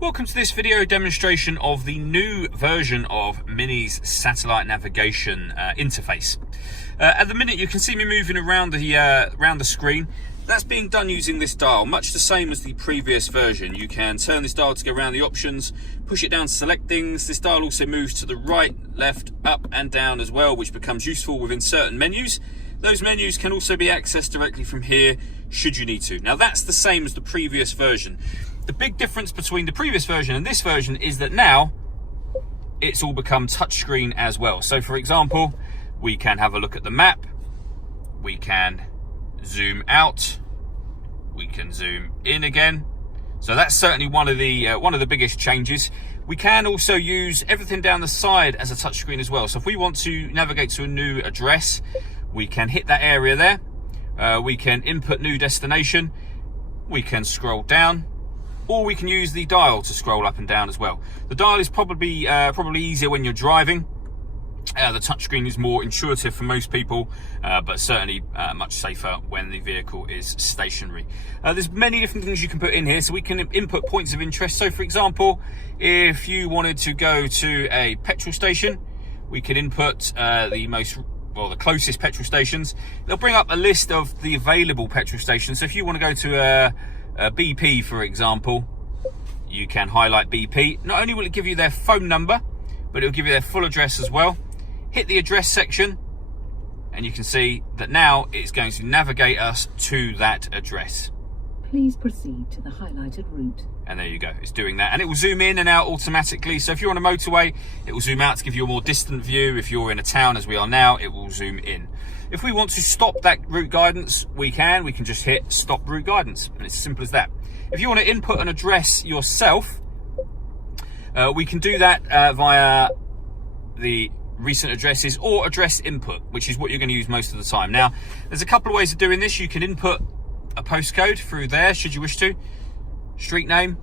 Welcome to this video demonstration of the new version of Mini's satellite navigation interface. At the minute you can see me moving around the screen. That's being done using this dial, much the same as the previous version. You can turn this dial to go around the options, push it down to select things. This dial also moves to the right, left, up and down as well, which becomes useful within certain menus. Those menus can also be accessed directly from here should you need to. Now that's the same as the previous version. The big difference between the previous version and this version is that now it's all become touchscreen as well. So for example, we can have a look at the map, we can zoom out, we can zoom in again. So that's certainly one of the biggest changes. We can also use everything down the side as a touchscreen as well. So if we want to navigate to a new address, we can hit that area there. We can input new destination, we can scroll down, or we can use the dial to scroll up and down as well. The dial is probably easier when you're driving. The touchscreen is more intuitive for most people, but certainly much safer when the vehicle is stationary. There's many different things you can put in here, so we can input points of interest. So for example, if you wanted to go to a petrol station, we can input the closest petrol stations. They'll bring up a list of the available petrol stations. So if you want to go to a BP, for example, you can highlight BP. Not only will it give you their phone number, but it'll give you their full address as well. Hit the address section, and you can see that now it's going to navigate us to that address. Please proceed to the highlighted route. And there you go, it's doing that. And it will zoom in and out automatically. So if you're on a motorway, it will zoom out to give you a more distant view. If you're in a town, as we are now, it will zoom in. If we want to stop that route guidance, we can just hit stop route guidance, and it's as simple as that. If you want to input an address yourself, we can do that via the recent addresses or address input, which is what you're going to use most of the time. Now, there's a couple of ways of doing this. You can input a postcode through there, should you wish to. Street name,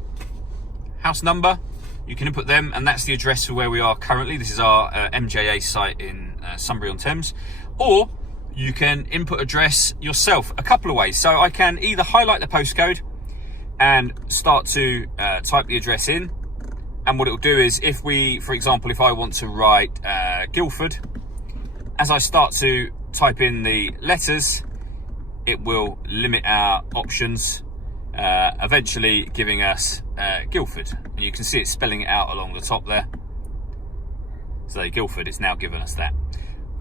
house number, you can input them, and that's the address for where we are currently. This is our MJA site in Sunbury-on-Thames. Or you can input address yourself a couple of ways. So I can either highlight the postcode and start to type the address in, and what it will do is, for example, if I want to write Guildford, as I start to type in the letters, it will limit our options, eventually giving us Guildford. And you can see it spelling it out along the top there. So Guildford, it's now given us that.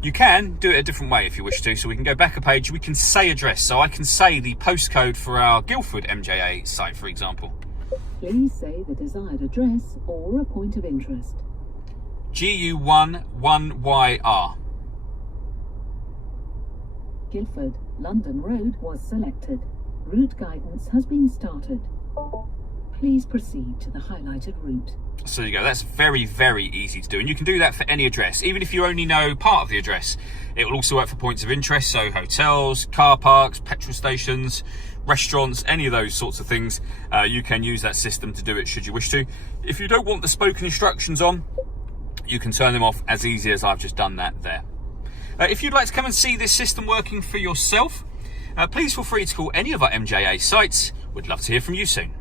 You can do it a different way if you wish to. So we can go back a page, we can say address. So I can say the postcode for our Guildford MJA site, for example. Please say the desired address or a point of interest. GU1 1YR. Guildford, London Road was selected. Route guidance has been started. Please proceed to the highlighted route. So there you go, that's very, very easy to do. And you can do that for any address, even if you only know part of the address. It will also work for points of interest, so hotels, car parks, petrol stations, restaurants, any of those sorts of things. You can use that system to do it should you wish to. If you don't want the spoken instructions on, you can turn them off as easy as I've just done that there. If you'd like to come and see this system working for yourself, please feel free to call any of our MJA sites. We'd love to hear from you soon.